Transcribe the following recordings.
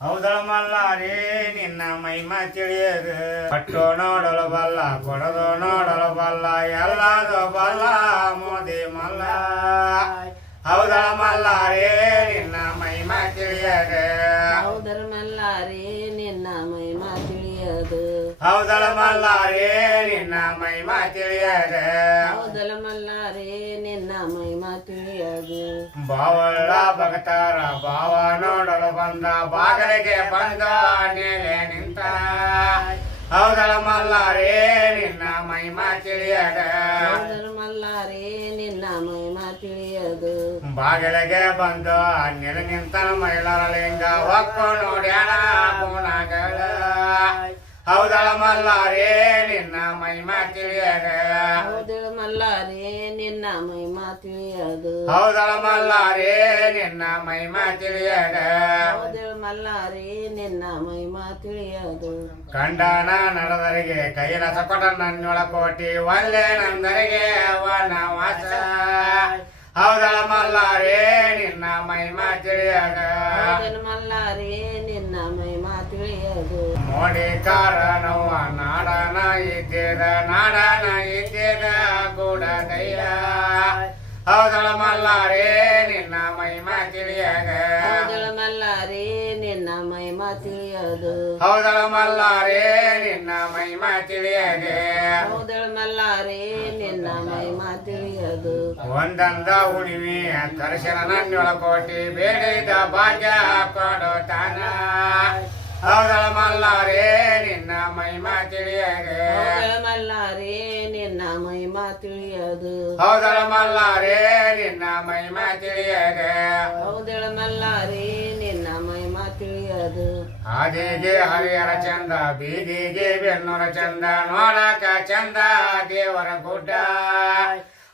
ಹೌದಳ ಮಲ್ಲಾರೇ ನಿನ್ನ ಮಹಿಮಾ ತಿಳಿಯದು ಪಟ್ಟು ನೋಡಲು ಬಲ್ಲ ಕೊಡದು ನೋಡಲು ಬಲ್ಲ ಎಲ್ಲದು ಬಲ್ಲ ಮೋದಿ ಮಲ್ಲ ಹೌದಳ ಮಲ್ಲಾರೇ ನಿನ್ನ ಮಹಿಮಾ ತಿಳಿಯದು ಹೌದರ ಮಲ್ಲಾರೇ ನಿನ್ನ ಮಹಿಮಾ ತಿಳಿಯದು ಹೌದಳ ಮಲ್ಲಾರೇ ನಿನ್ನ ಮಹಿಮಾ ತಿಳಿಯದು ಹೌದಲ ಮಲ್ಲಾರೇ ನಿನ್ನ ಮಹಿಮಾ ತಿಳಿಯದು ಬಾವಳ್ಳ ಭಕ್ತರ ಭಾವ ನೋಡಲು ಬಂದ ಬಾಗಿಲಿಗೆ ಬಂದ ನೆಲೆ ನಿಂತ ಹೌದಳ ಮಲ್ಲಾರೇ ನಿನ್ನ ಮಹಿಮಾ ತಿಳಿಯದ ಹೌದರ ಮಲ್ಲಾರೇ ನಿನ್ನ ಮಹಿಮಾ ತಿಳಿಯದು ಬಾಗಿಲಿಗೆ ಬಂದು ನೆಲೆ ನಿಂತ ಮಹಿಳರ ಲಿಂಗ ಒಕ್ಕು ನೋಡ್ಯಾಣ ಗುಣಗಳ ಹೌದಳ ಮಲ್ಲಾರೇ ನಿನ್ನ ಮಹಿಮಾ ತಿಳಿಯದ ಹೌದಳ ಮಲ್ಲಾರೇ ನಿನ್ನ ಮಹಿಮಾ ತಿಳಿಯದು ಹೌದಳ ಮಲ್ಲಾರೇ ನಿನ್ನ ಮಹಿಮಾ ತಿಳಿಯದ ಹೌದಳ ಮಲ್ಲಾರೇ ನಿನ್ನ ಮಹಿಮಾ ತಿಳಿಯದು ಕಂಡನ ನಡೆದರಿಗೆ ಕೈಲಾಸ ಕೊಟ ನನ್ನೊಳ ಕೋಟಿ ಒಲ್ಲೆ ನಂದರಿಗೆ ವನವಾಸ ಹೌದಳ ಮಲ್ಲಾರೇ ನಿನ್ನ ಮಹಿಮಾ ತಿಳಿಯದ ಹೌದಳ ಮಲ್ಲಾರೇ ನಿನ್ನ ಮಹಿಮಾ ತಿಳಿಯದು ಮೋಡಿ ಕಾರಣವ ನಾಡನ ಇದ್ದಿದ ಗೂಡದಯ್ಯ ಹೌದಳ ಮಲ್ಲಾರೇ ನಿನ್ನ ಮಹಿಮಾ ತಿಳಿಯದ ಹೌದಳ ಮಲ್ಲಾರೇ ನಿನ್ನ ಮಹಿಮಾ ತಿಳಿಯದು ಹೌದಳ ಮಲ್ಲಾರೇ ನಿನ್ನ ಮಹಿಮಾ ತಿಳಿಯದೆ ಹೌದಳ ಮಲ್ಲಾರೇ ನಿನ್ನ ಮಹಿಮಾ ತಿಳಿಯದು ಒಂದಂದ ಉಣಿವಿ ದರ್ಶನ ನನ್ನೊಳ ಕೋಟಿ ಬೇಡಿದ ಭಾಗ್ಯ ಕೊಡೋ ತಾನ ಹೌದಳ ಮಲ್ಲಾರೇ ನಿನ್ನ ಮಹಿಮಾ ತಿಳಿಯದೆ ಹೌದಳ ಮಲ್ಲಾರೇ ನಿನ್ನ ಮಹಿಮಾ ತಿಳಿಯದು ಹೌದಳ ಮಲ್ಲಾರೇ ನಿನ್ನ ಮಹಿಮಾ ತಿಳಿಯದೆ ಹೌದಳ ಮಲ್ಲಾರೇ ನಿನ್ನ ಮಹಿಮಾ ತಿಳಿಯದು ಆದಿಗೆ ಹರಿಹರ ಚಂದ ಬೀದಿಗೆ ಬೆನ್ನೂರ ಚಂದ ನೋಡಕ ಚಂದ ದೇವರ ಗುಡ್ಡ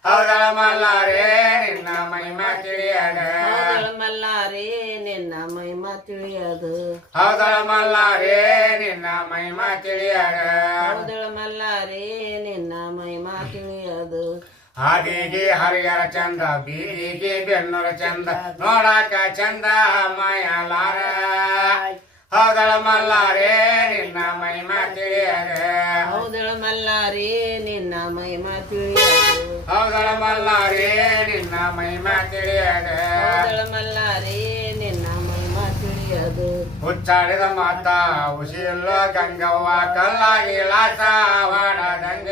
ಹೌದಳ ಮಲ್ಲಾರೇ ನಿನ್ನ ಮಹಿಮಾ ತಿಳಿಯದ ಹೌದಳ ಮಲ್ಲಾರೇ ನಿನ್ನ ಮಹಿಮಾ ತಿಳಿಯದು ಹೌದಳ ಮಲ್ಲಾರೇ ನಿನ್ನ ಮಹಿಮಾ ತಿಳಿಯದ ಹೌದಳ ಮಲ್ಲಾರೇ ನಿನ್ನ ಮಹಿಮಾ ತಿಳಿಯದು ಆದಿಗೆ ಹರಿಹರ ಚಂದ ಬೀದಿಗೆ ಬೆನ್ನೂರ ಚಂದ ನೋಡಕ ಚಂದ ಮಾಯಲಾರ ಹೌದಳ ಮಲ್ಲಾರೇ ನಿನ್ನ ಮಹಿಮಾ ತಿಳಿಯದ ಹೌದಳ ಮಲ್ಲಾರೇ ನಿನ್ನ ಮಹಿಮಾ ತಿಳಿಯದು ಹೌದಳ ಮಲ್ಲಾರೇ ನಿನ್ನ ಮಹಿಮಾ ತಿಳಿಯದ ಹೌದಳ ಮಲ್ಲಾರೇ ನಿನ್ನ ಮಹಿಮಾ ತಿಳಿಯದು ಹುಚ್ಚಾಡಿದ ಮಾತ ಉಸಿಯಲ್ಲೋ ಗಂಗವ್ವ ಕಲ್ಲಾಗಿ ಲಾಸ ಹೊಡದಂಗ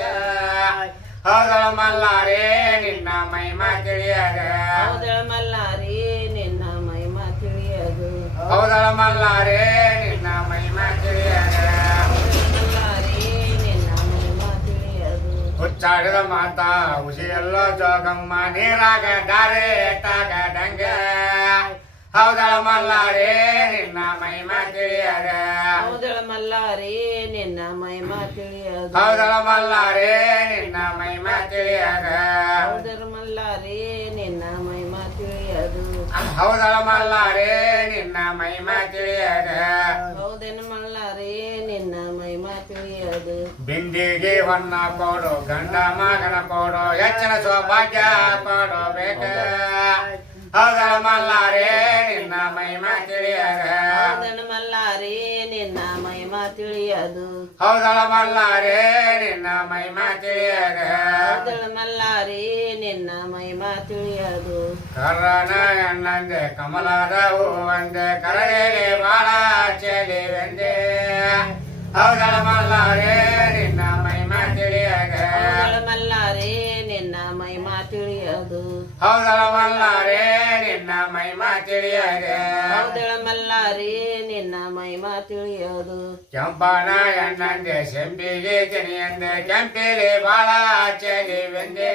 ಹೌದಳ ಮಲ್ಲಾರೇ ನಿನ್ನ ಮಹಿಮಾ ತಿಳಿಯದ ಹೌದಳ ಮಲ್ಲಾರೇ ನಿನ್ನ ಮಹಿಮಾ ತಿಳಿಯದು ಹೌದಳ ಮಲ್ಲಾರೇ ನಿನ್ನ ಮಹಿಮಾ ತಿಳಿಯದ ಮಲ್ಲಾರೇ ನಿನ್ನ ಮಹಿಮಾ ತಿಳಿಯದು ಹುಚ್ಚಾಡಿದ ಮಾತ ಉಸಿಯಲ್ಲೋ ಜೋಗಮ್ಮ ನೀರಾಗ ದಾರೆ ತಾಗದಂಗ ಹೌದಳ ಮಲ್ಲಾರೇ ನಿನ್ನ ಮಹಿಮಾ ತಿಳಿಯದ ಹೌದಳ ಮಲ್ಲಾರೇ ನಿನ್ನ ಮಹಿಮಾ ತಿಳಿಯದು ಹೌದಳ ಮಲ್ಲಾರೇ ನಿನ್ನ ಮಹಿಮಾ ತಿಳಿಯದ ಹೌದಳ ಮಲ್ಲಾರೇ ನಿನ್ನ ಮಹಿಮಾ ತಿಳಿಯದು ಹೌದಳ ಮಲ್ಲಾರೇ ನಿನ್ನ ಮಹಿಮಾ ತಿಳಿಯದ ಹೌದನ ಮಲ್ಲಾರೇ ನಿನ್ನ ಮಹಿಮಾ ತಿಳಿಯದು ಬಿಂದಿಗೆ ಹೊನ್ನ ಕೊಡು ಗಂಡ ಮಗನ ಕೊಡು ಹೆಚ್ಚಿನ ಸೌಭಾಗ್ಯ ಕೊಡು ಬೇಕ ಹೌದಳ ಮಲ್ಲಾರೇ ನಿನ್ನ ಮಹಿಮಾ ತಿಳಿಯದ ಹೌದನ ಮಲ್ಲಾರೇ ನಿನ್ನ ಮಹಿಮಾ ತಿಳಿಯದು ಹೌದಳ ಮಲ್ಲಾರೇ ನಿನ್ನ ಮಹಿಮಾ ತಿಳಿಯದ ಹೌದಳ ಮಲ್ಲಾರೇ ನಿನ್ನ ಮಹಿಮಾ ತಿಳಿಯದು ಕರ್ರನ ಎನ್ನಂದೆ ಕಮಲದ ಹೂವಂದೆ ಕರಡೇಲಿ ಬಾಳ ಚೆಲಿವೆಂದೆ ಹೌದಳ ಮಲ್ಲಾರೇ ನಿನ್ನ ಮಹಿಮಾ ತಿಳಿಯದ ಹೌದಳ ಮಲ್ಲಾರೇ ನಿನ್ನ ಮಹಿಮಾ ತಿಳಿಯದು ಹೌದಳ ಮಲ್ಲಾರೇ ನಿನ್ನ ಮಹಿಮಾ ತಿಳಿಯದ ಹೌದಳ ಮಲ್ಲಾರೇ ನಿನ್ನ ಮಹಿಮಾ ತಿಳಿಯದು ಕೆಂಪನ ಎನ್ನಂದೆ ಸೆಂಪಿಗೆ ತೆನೆಯಂದೆ ಕೆಂಪಿಲಿ ಬಾಳ ಚೆಲಿವೆಂದೆ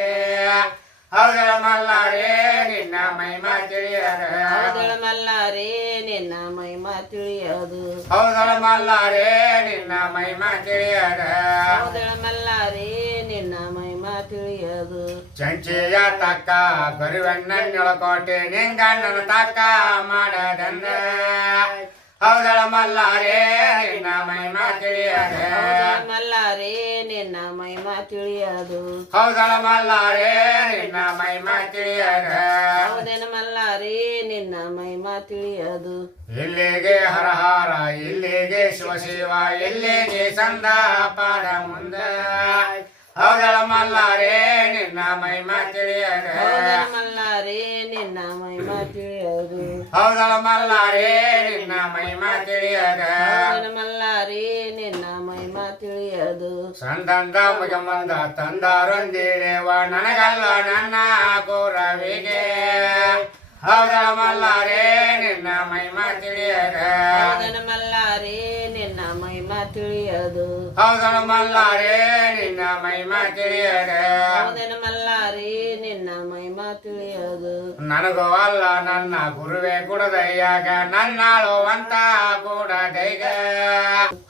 ಹೌದಳ ಮಲ್ಲಾರೇ ನಿನ್ನ ಮಹಿಮಾ ತಿಳಿಯದ ಹೌದಳ ಮಲ್ಲಾರೇ ನಿನ್ನ ಮಹಿಮಾ ತಿಳಿಯದು ಹೌದಳ ಮಲ್ಲಾರೇ ನಿನ್ನ ಮಹಿಮಾ ತಿಳಿಯದ ಹೌದಳ ಮಲ್ಲಾರೇ ನಿನ್ನ ಮಹಿಮಾ ತಿಳಿಯದು ಚಂಚಿಯ ತಕ್ಕ ಗುರುವಣ್ಣನೊಳಕೋಟೆ ನಿಂಗಣ್ಣನ ತಕ್ಕ ಮಾಡದಂದ ಹೌದಳ ಮಲ್ಲಾರೇ ನಿನ್ನ ಮಹಿಮಾ ತಿಳಿಯದ ಹೌದಳ ಮಲ್ಲಾರೇ ನಿನ್ನ ಮಹಿಮಾ ತಿಳಿಯದು ಹೌದಳ ಮಲ್ಲಾರೇ ನಿನ್ನ ಮಹಿಮಾ ತಿಳಿಯದ ಹೌದನ ಮಲ್ಲಾರೇ ನಿನ್ನ ಮಹಿಮಾ ತಿಳಿಯದು ಇಲ್ಲಿಗೆ ಹರಹಾರ ಇಲ್ಲಿಗೆ ಶಿವ ಶಿವ ಇಲ್ಲಿಗೆ ಸಂದ ಪಾಡ ಮುಂದ ಹೌದಳ ಮಲ್ಲಾರೇ ನಿನ್ನ ಮಹಿಮಾ ತಿಳಿಯದ ಹೌದಳ ಮಲ್ಲಾರೇ ನಿನ್ನ ಮಹಿಮಾ ತಿಳಿಯದು ಹೌದಳ ಮಲ್ಲಾರೇ ನಿನ್ನ ಮಹಿಮಾ ತಿಳಿಯದ ಹೌದಳ ಮಲ್ಲಾರೇ ನಿನ್ನ ಮಹಿಮಾ ತಿಳಿಯದು ಸಂದಂದ ಮುಜಮಂದ ತಂದಾರೊಂದಿರೇವ ನನಗಲ್ಲ ನನ್ನ ಕೋರವಿಗೆ ಹೌದಳ ಮಲ್ಲಾರೇ ನಿನ್ನ ಮಹಿಮಾ ತಿಳಿಯದ ಹೌದಳ ಮಲ್ಲಾರೇ ನಿನ್ನ ಮಹಿಮಾ ತಿಳಿಯದು ಹೌದಳ ಮಲ್ಲಾರೇ ನಿನ್ನ ಮಹಿಮಾ ತಿಳಿಯದ ಹೌದಳ ಮಲ್ಲಾರೇ ನಿನ್ನ ಮಹಿಮಾ ತಿಳಿಯದು ನನಗೂ ಅಲ್ಲ ನನ್ನ ಗುರುವೇ ಕುಡದಯ್ಯಾಗ ನನ್ನಾಳುವಂತ ಕೂಡದೈಗ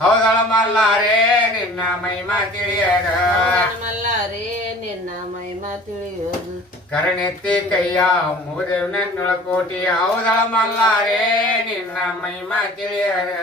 ಹೌದಳ ಮಲ್ಲಾರೇ ನಿನ್ನ ಮಹಿಮಾ ತಿಳಿಯದ ಹೌದಳ ಮಲ್ಲಾರೇ ನಿನ್ನ ಮಹಿಮಾ ತಿಳಿಯದು ಕರಣೆತ್ತಿ ಕೈಯ ಮುಗುದೇವ್ ನನ್ನೊಳ ಕೋಟಿ ಹೌದಳ ಮಲ್ಲಾರೇ ನಿನ್ನ ಮಹಿಮಾ ತಿಳಿಯದ